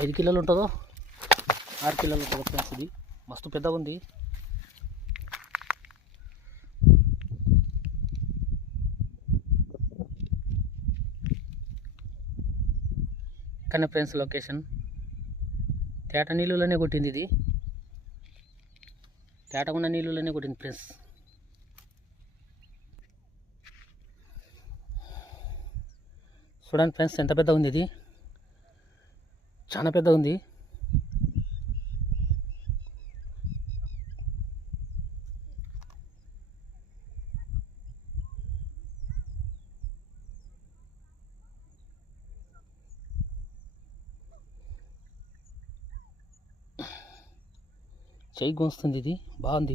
5 కిలోలు ఉంటుందో 6 కిలోలు ఉంటుందో ఫ్రెండ్స్. ఇది మస్తు పెద్దగా ఉంది. కానీ ఫ్రెండ్స్ లొకేషన్ తేట నీళ్ళలోనే కొట్టింది. ఇది తేటగున్న నీళ్ళలోనే కొట్టింది ఫ్రెండ్స్. చూడండి ఫ్రెండ్స్ ఎంత పెద్ద ఉంది. ఇది చాలా పెద్ద ఉంది. చెయ్యి గుంస్తుంది. ఇది బాగుంది.